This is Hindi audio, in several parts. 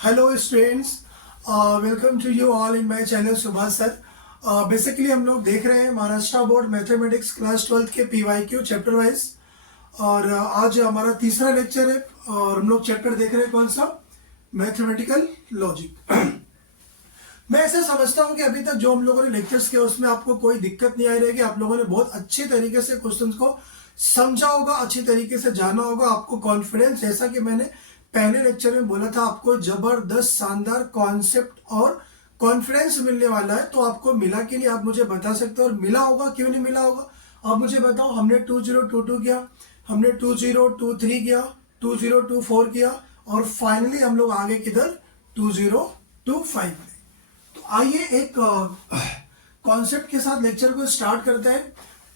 Hello students, welcome to you all in my channel Subhash sir. Basically हम लोग देख रहे हैं महाराष्ट्र बोर्ड मैथमेटिक्स क्लास 12 के PYQ चैप्टर वाइज। और आज हमारा तीसरा लेक्चर है और हम लोग चैप्टर देख रहे हैं कौन सा, मैथमेटिकल लॉजिक। मैं ऐसा समझता हूँ कि अभी तक जो हम लोगों ने लेक्चर्स किए उसमें आपको कोई दिक्कत नहीं आई रहेगी। आप लोगों ने बहुत अच्छी तरीके से क्वेश्चंस को समझा होगा, अच्छी तरीके से जाना होगा। आपको कॉन्फिडेंस, जैसा कि मैंने पहले लेक्चर में बोला था, आपको जबरदस्त शानदार कॉन्सेप्ट और कॉन्फिडेंस मिलने वाला है। तो आपको मिला कि नहीं आप मुझे बता सकते हो, और मिला होगा क्यों नहीं मिला होगा आप मुझे बताओ। हमने 2022 किया, हमने 2023 किया, 2024 किया और फाइनली हम लोग आगे किधर 2025 में। तो आइए एक कॉन्सेप्ट के साथ लेक्चर को स्टार्ट करते हैं।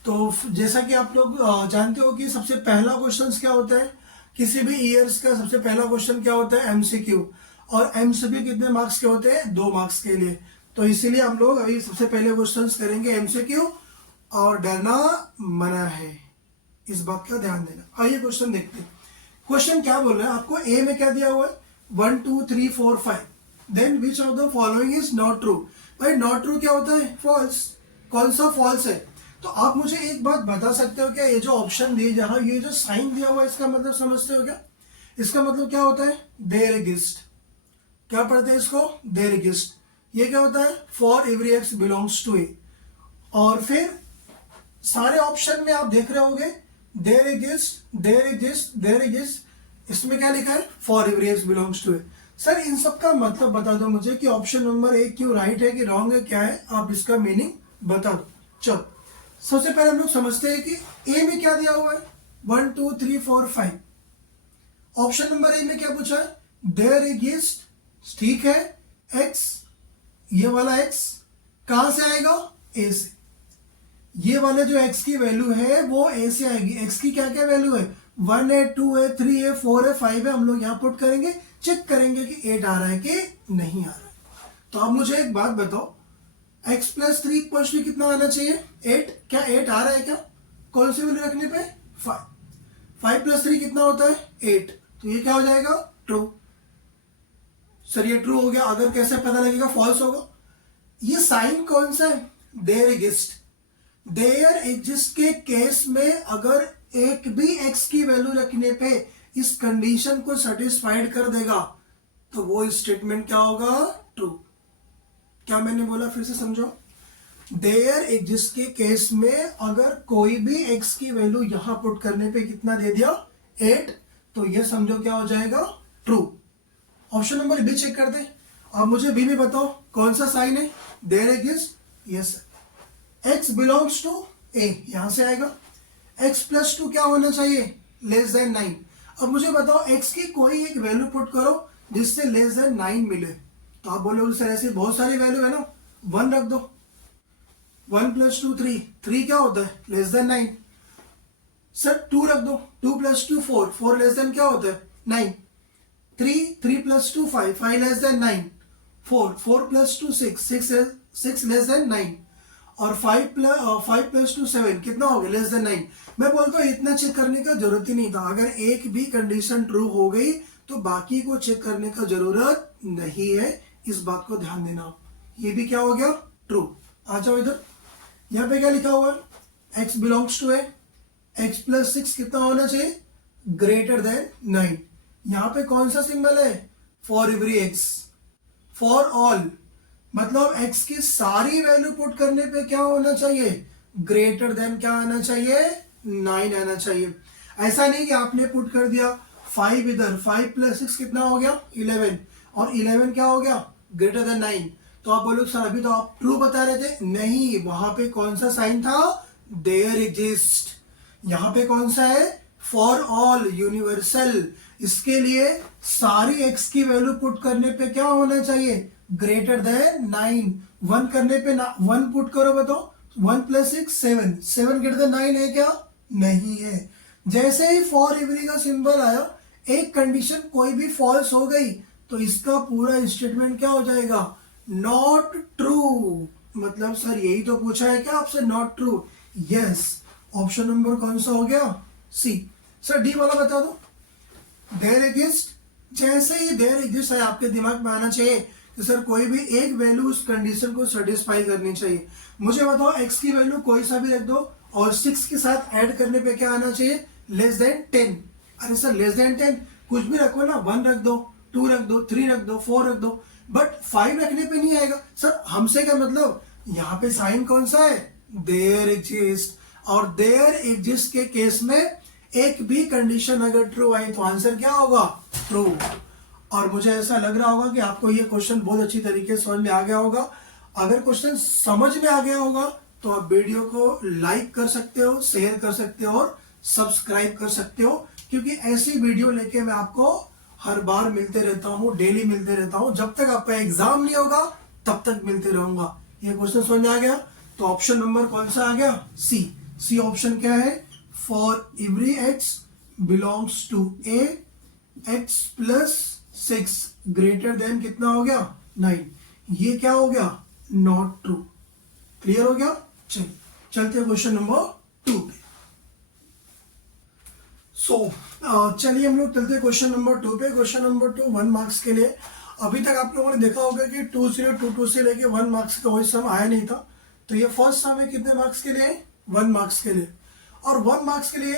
तो जैसा कि आप लोग जानते हो कि सबसे पहला क्वेश्चन क्या होता है, किसी भी ईयर्स का सबसे पहला क्वेश्चन क्या होता है, MCQ। और MCQ कितने मार्क्स के होते हैं, 2 मार्क्स के लिए। तो इसीलिए हम लोग अभी सबसे पहले क्वेश्चन करेंगे MCQ, और डरना मना है, इस बात का ध्यान देना। आइए क्वेश्चन देखते हैं। क्वेश्चन क्या बोल रहा है आपको, ए में क्या दिया हुआ है, 1 2 3 4 5, then which of the following is not true. भाई नॉट ट्रू क्या होता है, फॉल्स। कौन सा फॉल्स है? तो आप मुझे एक बात बता सकते हो क्या, ये जो ऑप्शन दिए जहां ये जो साइन दिया हुआ है, इसका मतलब समझते हो क्या? इसका मतलब क्या होता है, देयर एग्जिस्ट। क्या पढ़ते हैं इसको, देयर एग्जिस्ट। ये क्या होता है, for every x belongs to A. और फिर सारे ऑप्शन में आप देख रहे होगे there exist, there exist, there exist. इसमें क्या लिखा है, for every x belongs to A. Sir इन सब का मतलब बता दो मुझे कि ऑप्शन नंबर 1 क्यों राइट है कि रॉन्ग है, क्या है, आप इसका मीनिंग बता दो। चलो सबसे पहले हम लोग समझते हैं कि ए में क्या दिया हुआ है, 1 2 3 4 5। ऑप्शन नंबर ए में क्या पूछा है, देयर एग्जिस्ट, ठीक है, एक्स, ये वाला एक्स कहां से आएगा, ए से। ये वाले जो एक्स की वैल्यू है वो ए से आएगी। एक्स की क्या क्या वैल्यू है, 1 है, 2 है, 3 है, 4 है, 5 है। हम लोग यहां पुट करेंगे, चेक करेंगे कि 8 आ रहा है कि नहीं आ रहा है। तो अब मुझे एक बात बताओ, x प्लस 3 इक्वल टू कितना आना चाहिए, 8। क्या 8 आ रहा है क्या, कौन सी वैल्यू रखने पे, 5। 5 प्लस 3 कितना होता है, 8। तो ये क्या हो जाएगा, ट्रू। सर ये ट्रू हो गया, अगर कैसे पता लगेगा, फॉल्स होगा। ये साइन कौन सा है, देयर एग्जिस्ट। देयर एग्जिस्ट के केस में अगर एक भी x की वैल्यू रखने पे इस कंडीशन को सेटिस्फाइड कर देगा तो वो स्टेटमेंट क्या होगा, ट्रू। क्या मैंने बोला, फिर से समझो। देयर एग्जिस्ट के केस में अगर कोई भी x की वैल्यू यहां पुट करने पे कितना दे दिया, 8, तो ये समझो क्या हो जाएगा, true. Option number B check कर दे। अब मुझे बी में बताओ कौन सा साइन है, there exist, yes. x belongs to a, यहां से आएगा। x प्लस 2 क्या होना चाहिए, लेस देन 9। अब मुझे बताओ x की कोई एक वैल्यू पुट करो जिससे लेस देन 9 मिले। तो आप बोलोगे सर ऐसी बहुत सारी वैल्यू है ना, 1 रख दो। 1 प्लस 2 3, 3 क्या होता है, लेस देन 9। सर 2 रख दो, 2 प्लस 2 4, 4 लेस देन क्या होता है, 9। 3 plus 2 5, 5 less than 9। 4 plus 2 6, 6 less than 9। और 5 प्लस 2 7 कितना हो गया, लेस देन 9। मैं बोलता हूँ इतना चेक करने का जरूरत ही नहीं था। अगर एक भी कंडीशन ट्रू हो गई तो बाकी को चेक करने का जरूरत नहीं है, इस बात को ध्यान देना। ये भी क्या हो गया, ट्रू। आ जाओ इधर, यहाँ पे क्या लिखा हुआ है, x belongs to A, x plus 6 कितना होना चाहिए, ग्रेटर देन 9। यहाँ पे कौन सा सिंबल है, for every x, for all, मतलब x की सारी वैल्यू पुट करने पे क्या होना चाहिए, ग्रेटर देन क्या आना चाहिए, 9 आना चाहिए। ऐसा नहीं कि आपने पुट कर दिया 5 इधर, 5 प्लस 6 कितना हो गया, 11, और 11 क्या हो गया, ग्रेटर देन 9। तो आप बोलोगे सर अभी तो आप ट्रू बता रहे थे, नहीं, वहां पे कौन सा साइन था, देयर एग्जिस्ट। यहाँ पे कौन सा है, फॉर ऑल, यूनिवर्सल। इसके लिए सारी x की वैल्यू पुट करने पे क्या होना चाहिए, ग्रेटर देन 9। 1 करने पे 1 पुट करो, बताओ 1 प्लस 6 7, 7 ग्रेटर देन 9 है क्या, नहीं है। जैसे ही फॉर एवरी का सिंबल आया, एक कंडीशन कोई भी फॉल्स हो गई तो इसका पूरा स्टेटमेंट क्या हो जाएगा, नॉट ट्रू। मतलब सर यही तो पूछा है क्या आपसे, not true, yes. Option number कौन सा हो गया, सी। सर डी वाला बता दो, देयर एग्जिस्ट, जैसे ही देयर एग्जिस्ट है आपके दिमाग में आना चाहिए कि सर कोई भी एक वैल्यू उस कंडीशन को सेटिस्फाई करनी चाहिए। मुझे बताओ x की वैल्यू कोई सा भी रख दो और 6 के साथ ऐड करने पे क्या आना चाहिए, लेस देन 10। अरे सर लेस देन 10 कुछ भी रखो ना, 1 रख दो, 2 रख दो, 3 रख दो, 4 रख दो, बट 5 रखने पे नहीं आएगा। सर हमसे क्या मतलब, यहाँ पे साइन कौन सा है, देयर एग्जिस्ट, और देयर एग्जिस्ट के केस में एक भी कंडीशन अगर ट्रू आई तो आंसर क्या होगा, ट्रू। और मुझे ऐसा लग रहा होगा कि आपको ये क्वेश्चन बहुत अच्छी तरीके से समझ में आ गया होगा। अगर क्वेश्चन समझ में आ गया होगा तो आप वीडियो को लाइक कर सकते हो, शेयर कर सकते हो और सब्सक्राइब कर सकते हो, क्योंकि ऐसी वीडियो लेके मैं आपको हर बार मिलते रहता हूँ, डेली मिलते रहता हूँ। जब तक आपका एग्जाम नहीं होगा तब तक मिलते रहूंगा। ये क्वेश्चन समझ में आ गया तो ऑप्शन नंबर कौन सा आ गया, सी। सी ऑप्शन क्या है, for every x belongs to A x plus 6 greater than कितना हो गया, 9। ये क्या हो गया, नॉट ट्रू। क्लियर हो गया। चलते हैं क्वेश्चन नंबर 2 पे। चलिए हम लोग चलते हैं क्वेश्चन नंबर 2 पे। क्वेश्चन नंबर 2 1 मार्क्स के लिए। अभी तक आप लोगों ने देखा होगा कि 2022 से लेके 1 मार्क्स का कोई सम आया नहीं था, तो ये फर्स्ट सम है कितने मार्क्स के लिए, 1 मार्क्स के लिए। और 1 मार्क्स के लिए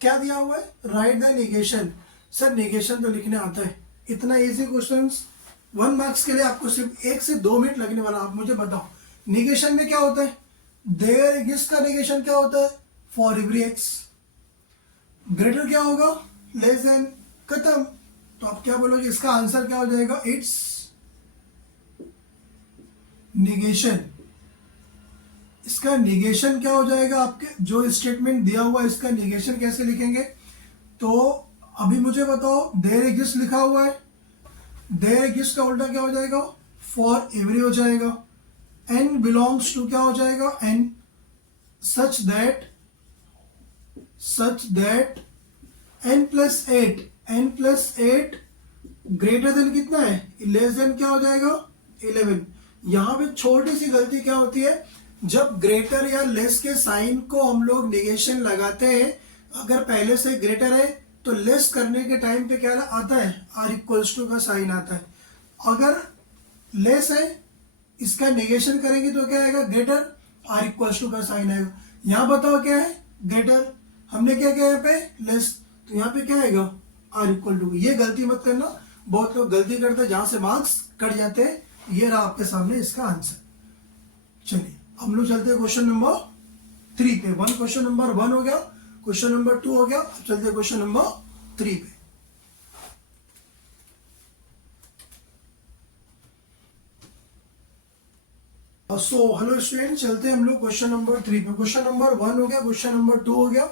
क्या दिया हुआ है, right the negation. Sir negation तो लिखने आता है, इतना इजी क्वेश्चन 1 मार्क्स के लिए आपको सिर्फ 1 से 2 मिनट लगने वाला। आप मुझे बताओ नेगेशन में क्या होता है, देयर एग्जिस्ट का नेगेशन क्या होता है, फॉर एवरी एक्स। ग्रेटर क्या होगा, लेस देन, खत्म। तो आप क्या बोलोगे, इसका आंसर क्या हो जाएगा, इट्स नेगेशन। इसका नेगेशन क्या हो जाएगा, आपके जो स्टेटमेंट दिया हुआ है इसका नेगेशन कैसे लिखेंगे। तो अभी मुझे बताओ देयर एग्जिस्ट लिखा हुआ है, देयर एग्जिस्ट का उल्टा क्या हो जाएगा, फॉर एवरी हो जाएगा। एन बिलोंग्स टू क्या हो जाएगा, n such that n plus 8 greater than कितना है, लेस देन क्या हो जाएगा, 11। यहां पे छोटी सी गलती क्या होती है, जब ग्रेटर या लेस के साइन को हम लोग निगेशन लगाते हैं, अगर पहले से ग्रेटर है तो लेस करने के टाइम पे क्या आता है, आर इक्वल्स टू का साइन आता है। अगर लेस है इसका निगेशन करेंगे तो क्या आएगा, ग्रेटर, आर इक्वल्स टू का साइन आएगा। यहां बताओ क्या है, ग्रेटर, हमने क्या किया यहाँ पे, लेस, तो यहाँ पे क्या आएगा, आर इक्वल टू। ये गलती मत करना, बहुत लोग गलती करते हैं जहां से मार्क्स कट जाते हैं। ये रहा आपके सामने इसका आंसर। चलिए हम लोग चलते हैं क्वेश्चन नंबर 3 पे। क्वेश्चन नंबर 1 हो गया, क्वेश्चन नंबर 2 हो गया, अब चलते हैं क्वेश्चन नंबर 3 पे। हेलो स्टूडेंट, चलते हैं हम लोग क्वेश्चन नंबर 3 पे। क्वेश्चन नंबर 1 हो गया, क्वेश्चन नंबर 2 हो गया,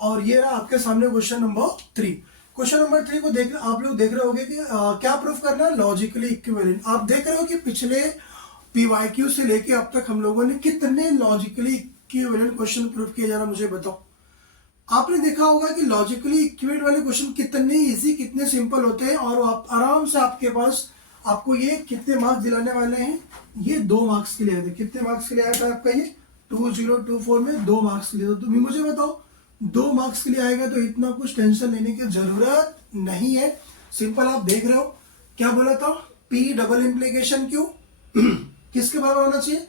और ये रहा आपके सामने क्वेश्चन नंबर 3। क्वेश्चन नंबर 3 को देख आप लोग देख रहे होंगे कि क्या प्रूफ करना है, लॉजिकली इक्विवेलेंट। आप देख रहे हो कि पिछले पीवाईक्यू से लेके अब तक हम लोगों ने कितने लॉजिकली इक्विवेलेंट क्वेश्चन प्रूफ किए, जरा मुझे बताओ। आपने देखा होगा कि लॉजिकली इक्विवेलेंट वाले क्वेश्चन कितने इजी, कितने सिंपल होते हैं, और आप आराम से आपके पास, आपको ये कितने मार्क्स दिलाने वाले हैं, ये 2 मार्क्स के लिए आए थे। कितने मार्क्स के लिए आया था आपका ये, 2024 में 2 मार्क्स के लिए। तो तुम्हें मुझे बताओ 2 मार्क्स के लिए आएगा तो इतना कुछ टेंशन लेने की जरूरत नहीं है। सिंपल आप देख रहे हो क्या बोला था, पी डबल इम्प्लीकेशन क्यू किसके बराबर होना चाहिए,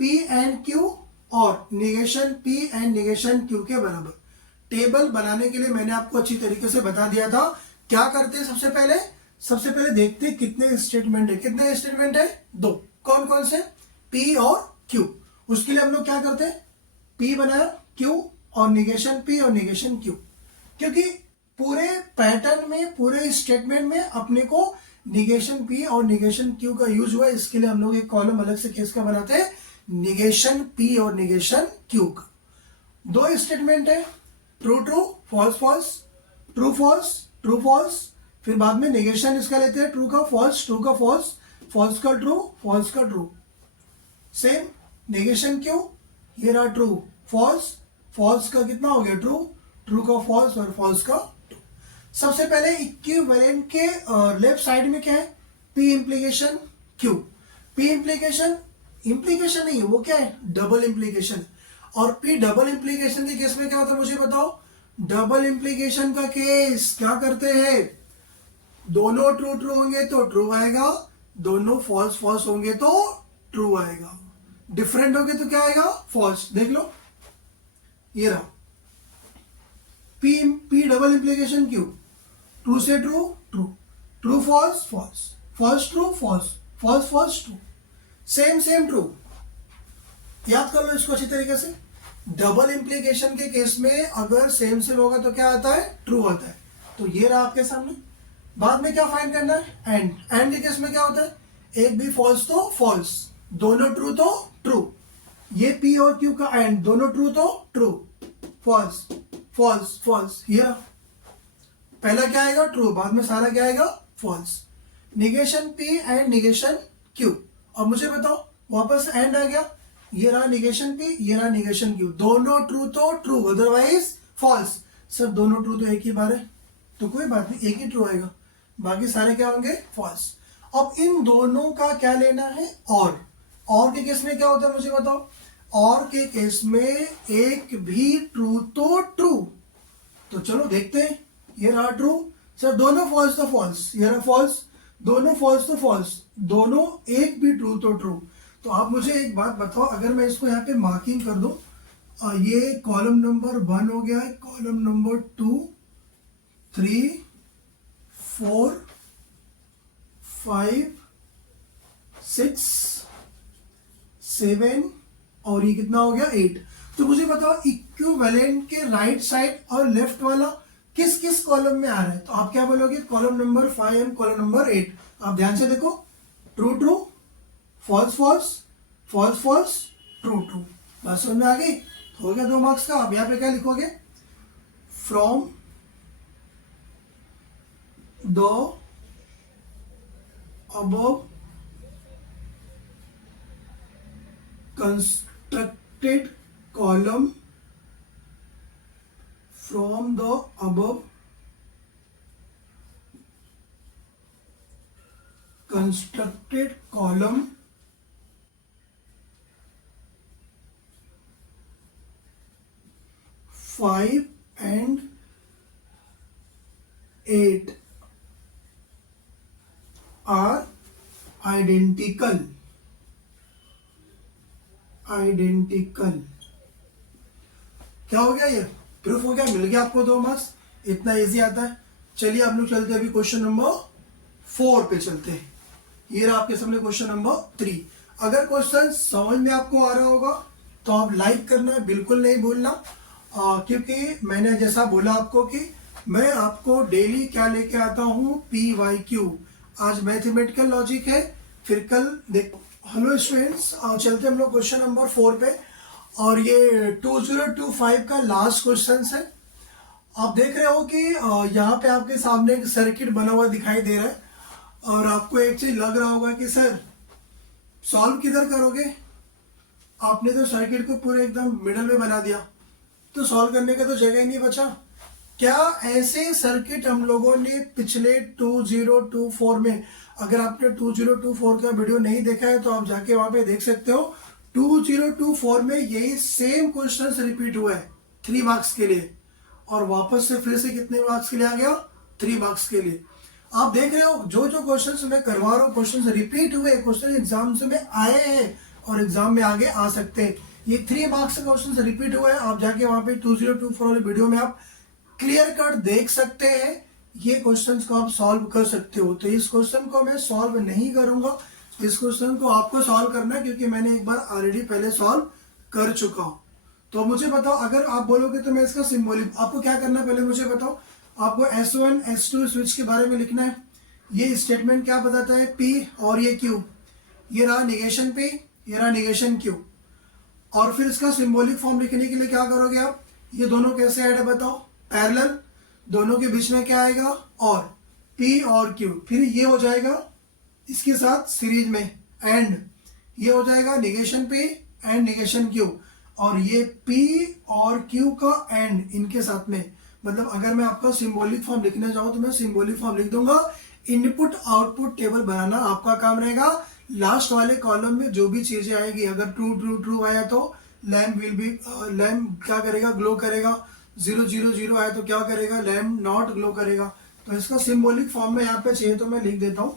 पी एंड क्यू, और negation P and negation Q के बराबर। टेबल बनाने के लिए मैंने आपको अच्छी तरीके से बता दिया था। क्या करते हैं, सबसे पहले देखते हैं कितने स्टेटमेंट है। कितने स्टेटमेंट है, 2। कौन कौन से, पी और क्यू। उसके लिए हम लोग क्या करते हैं, पी बनाया, क्यू और निगेशन पी और निगेशन क्यू, क्योंकि पूरे पैटर्न में, पूरे स्टेटमेंट में अपने को निगेशन पी और निगेशन क्यू का यूज हुआ। इसके लिए हम लोग एक कॉलम अलग से केस का बनाते हैं, निगेशन पी और निगेशन क्यू का। 2 स्टेटमेंट है, true true, false false, true false, true false, फिर बाद में निगेशन इसका लेते हैं, ट्रू का फॉल्स, ट्रू का फॉल्स, फॉल्स का ट्रू, फॉल्स का ट्रू। सेम निगेशन क्यू, ये रहा ट्रू फॉल्स, फॉल्स का कितना हो गया, ट्रू, ट्रू का फॉल्स और फॉल्स का ट्रू। सबसे पहले इक्विवेलेंट के लेफ्ट साइड में क्या है, P implication Q. P implication नहीं है, वो क्या है, डबल इम्प्लीकेशन। और पी डबल इम्प्लीकेशन के केस में क्या होता है मुझे बताओ। डबल इम्प्लीकेशन का केस क्या करते हैं, दोनों ट्रू ट्रू होंगे तो ट्रू आएगा, दोनों फॉल्स फॉल्स होंगे तो ट्रू आएगा, डिफरेंट होंगे तो क्या आएगा, फॉल्स। देख लो ये रहा P, P double implication Q, true से true true, true false false, false true false, false false true, same same true. याद कर लो इसको अच्छी तरीके से। डबल इंप्लीकेशन के केस में अगर सेम सेम होगा तो क्या आता है, ट्रू आता है। तो ये रहा आपके सामने। बाद में क्या फाइंड करना है, एंड। एंड के केस में क्या होता है, एक भी फॉल्स तो फॉल्स, दोनों ट्रू तो ट्रू। ये पी और क्यू का एंड, दोनों ट्रू तो ट्रू, फॉल्स फॉल्स फॉल्स। ये रहा पहला क्या आएगा, ट्रू, बाद में सारा क्या आएगा, false. Negation P and negation Q. अब मुझे बताओ, वापस एंड आ गया, ये रहा निगेशन पी, ये रहा निगेशन क्यू, दोनों ट्रू तो ट्रू, अदरवाइज फॉल्स। सर दोनों ट्रू तो एक ही बार है, तो कोई बात नहीं, एक ही ट्रू आएगा, बाकी सारे क्या होंगे, फॉल्स। अब इन दोनों का क्या लेना है, और के केस में क्या होता है मुझे बताओ, और के केस में एक भी ट्रू तो ट्रू। तो चलो देखते हैं, ये रहा ट्रू, सर दोनों फॉल्स तो फॉल्स, ये रहा फॉल्स, दोनों फॉल्स तो फॉल्स, दोनों एक भी ट्रू तो ट्रू। तो आप मुझे एक बात बताओ, अगर मैं इसको यहाँ पे मार्किंग कर दूं, ये कॉलम नंबर 1 हो गया है, कॉलम नंबर 2, 3, 4, 5, 6, 7 और ये कितना हो गया, 8। तो मुझे बताओ इक्विवेलेंट के राइट साइड और लेफ्ट वाला किस किस कॉलम में आ रहा है। तो आप क्या बोलोगे, column number 5 and column number 8। आप ध्यान से देखो, true true, false false, false false, true true. बात समझ में आ गई, हो गया 2 मार्क्स का। अब यहाँ पे क्या लिखोगे, from the above constructed column, from the above constructed column five and 8 are identical, identical। क्या हो गया, ये प्रूफ हो गया, मिल गया आपको 2 मार्क्स। इतना इजी आता है। चलिए आप लोग चलते हैं अभी क्वेश्चन नंबर 4 पे चलते हैं। ये रहा आपके सामने क्वेश्चन नंबर 3। अगर क्वेश्चन समझ में आपको आ रहा होगा तो आप लाइक करना बिल्कुल नहीं भूलना, क्योंकि मैंने जैसा बोला आपको कि मैं आपको डेली क्या लेके आता हूँ, PYQ। आज मैथमेटिकल लॉजिक है, फिर कल देख। हेलो स्टूडेंट्स, चलते हम लोग क्वेश्चन नंबर 4 पे, और ये 2025 का लास्ट क्वेश्चन है। आप देख रहे हो कि यहाँ पे आपके सामने एक सर्किट बना हुआ दिखाई दे रहा है, और आपको एक चीज लग रहा होगा कि सर सॉल्व किधर करोगे, आपने तो सर्किट को पूरे एकदम मिडल में बना दिया, तो सॉल्व करने का तो जगह ही नहीं बचा। क्या ऐसे सर्किट हम लोगों ने पिछले 2024 में, अगर आपने 2024 का वीडियो नहीं देखा है तो आप जाके वहां पे देख सकते हो। 2024 में यही सेम क्वेश्चन रिपीट हुआ है 3 मार्क्स के लिए, और वापस से फिर से कितने मार्क्स के लिए आ गया, 3 मार्क्स के लिए। आप देख रहे हो जो जो क्वेश्चन मैं करवा रहा हूँ, क्वेश्चन रिपीट हुए, क्वेश्चन एग्जाम से में आए हैं और एग्जाम में आगे आ सकते हैं। ये 3 मार्क्स का क्वेश्चन रिपीट हुआ है। आप जाके वहां पे 2024 वाले वीडियो में आप क्लियर कट देख सकते हैं, ये क्वेश्चंस को आप सॉल्व कर सकते हो। तो इस क्वेश्चन को मैं सॉल्व नहीं करूंगा, इस क्वेश्चन को आपको सॉल्व करना है, क्योंकि मैंने एक बार ऑलरेडी पहले सॉल्व कर चुका हूं। तो मुझे बताओ, अगर आप बोलोगे तो मैं इसका सिंबॉलिक, आपको क्या करना है पहले मुझे बताओ। आपको S1 S2 स्विच के बारे में लिखना है। ये स्टेटमेंट क्या बताता है, P और ये Q, ये रहा निगेशन P, ये रहा निगेशन Q। और फिर इसका सिंबॉलिक फॉर्म लिखने के लिए क्या करोगे आप, ये दोनों कैसे ऐड है बताओ, पैरेलल, दोनों के बीच में क्या आएगा, और P और Q, फिर ये हो जाएगा इसके साथ सीरीज में एंड, ये हो जाएगा negation P and negation Q, और ये P और Q का एंड इनके साथ में। मतलब अगर मैं आपका सिंबॉलिक फॉर्म लिखना चाहूँ तो मैं सिंबॉलिक फॉर्म लिख दूंगा। इनपुट आउटपुट टेबल बनाना आपका काम रहेगा। लास्ट वाले कॉलम में जो भी चीजें आएगी, अगर ट्रू ट्रू ट्रू आया तो लैम्प विल बी, लैम्प क्या करेगा, ग्लो करेगा। 0 0 0 आया तो क्या करेगा, लैम्प नॉट ग्लो करेगा। तो इसका सिंबॉलिक फॉर्म में यहाँ पे चाहिए तो मैं लिख देता हूँ।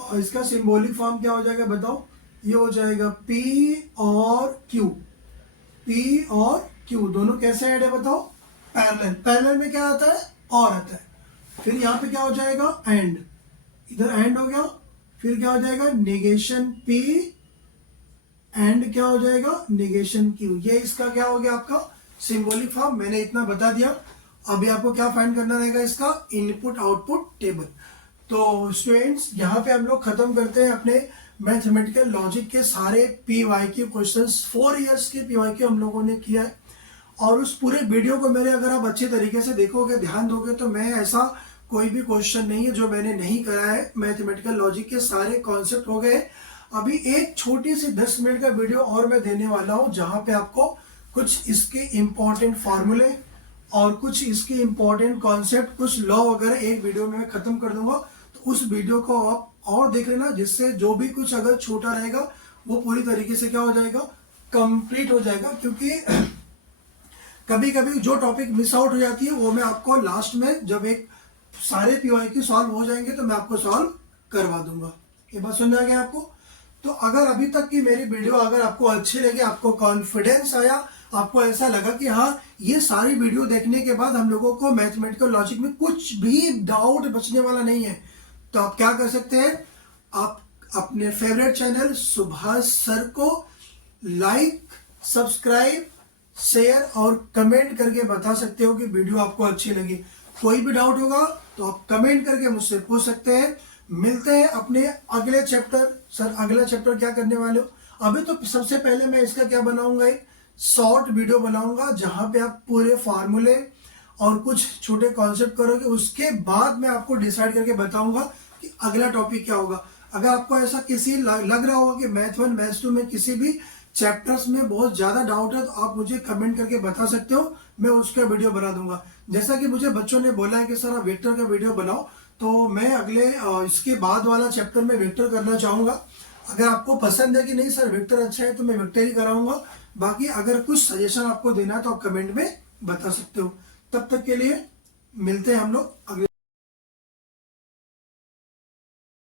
और इसका सिंबॉलिक फॉर्म क्या हो जाएगा बताओ, ये हो जाएगा P और Q। P और Q दोनों कैसे ऐड है बताओ, पैरेलल। पैरेलल में क्या आता है, और आता है। फिर यहाँ पे क्या हो जाएगा, एंड, इधर एंड हो गया। फिर क्या हो जाएगा, नेगेशन P एंड क्या हो जाएगा, नेगेशन Q। ये इसका क्या हो गया आपका सिंबॉलिक फॉर्म। मैंने इतना बता दिया। अभी आपको क्या फाइंड करना रहेगा, इसका इनपुट आउटपुट टेबल। तो स्टूडेंट्स यहाँ पे हम लोग खत्म करते हैं अपने मैथमेटिकल लॉजिक के सारे PYQ क्वेश्चंस। 4 इयर्स के PYQ हम लोगों ने किया है। और उस पूरे वीडियो को मेरे अगर आप अच्छे तरीके से देखोगे, ध्यान दोगे, तो मैं ऐसा कोई भी क्वेश्चन नहीं है जो मैंने नहीं करा है। मैथमेटिकल लॉजिक के सारे कॉन्सेप्ट हो गए। अभी एक छोटी सी 10 मिनट का वीडियो और मैं देने वाला हूँ, जहाँ पे आपको कुछ इसके इम्पोर्टेंट फार्मूले और कुछ इसके इम्पोर्टेंट कॉन्सेप्ट, कुछ लॉ वगैरह एक वीडियो में मैं खत्म कर दूंगा। तो उस वीडियो को आप और देख लेना, जिससे जो भी कुछ अगर छोटा रहेगा वो पूरी तरीके से क्या हो जाएगा, कंप्लीट हो जाएगा। क्योंकि कभी कभी जो टॉपिक मिस आउट हो जाती है वो मैं आपको लास्ट में, जब एक सारे PYQ सॉल्व हो जाएंगे तो मैं आपको सॉल्व करवा दूंगा। ये बात समझ आ गया आपको। तो अगर अभी तक की मेरी वीडियो अगर आपको अच्छी लगी, आपको कॉन्फिडेंस आया, आपको ऐसा लगा कि हाँ ये सारी वीडियो देखने के बाद हम लोगों को मैथमेटिकल लॉजिक में कुछ भी डाउट बचने वाला नहीं है, तो आप क्या कर सकते हैं, आप अपने फेवरेट चैनल सुभाष सर को लाइक, सब्सक्राइब, शेयर और कमेंट करके बता सकते हो कि वीडियो आपको अच्छी लगी। कोई भी डाउट होगा तो आप कमेंट करके मुझसे पूछ सकते हैं। मिलते हैं अपने अगले चैप्टर। सर अगला चैप्टर क्या करने वाले हो? अभी तो सबसे पहले मैं इसका क्या बनाऊंगा, एक शॉर्ट वीडियो बनाऊंगा जहां पे आप पूरे फार्मूले और कुछ छोटे कॉन्सेप्ट करोगे। उसके बाद मैं आपको डिसाइड करके बताऊंगा कि अगला टॉपिक क्या होगा। अगर आपको ऐसा किसी लग रहा होगा कि मैथ 1 मैथ 2 में किसी भी चैप्टर्स में बहुत ज्यादा डाउट है, तो आप मुझे कमेंट करके बता सकते हो, मैं उसका वीडियो बना दूंगा। जैसा कि मुझे बच्चों ने बोला है कि सर आप वेक्टर का वीडियो बनाओ, तो मैं अगले इसके बाद वाला चैप्टर में वेक्टर करना चाहूंगा। अगर आपको पसंद है कि नहीं सर वेक्टर अच्छा है, तो मैं वेक्टर ही कराऊंगा। बाकी अगर कुछ सजेशन आपको देना है तो आप कमेंट में बता सकते हो। तब तक के लिए मिलते हैं हम लोग अगले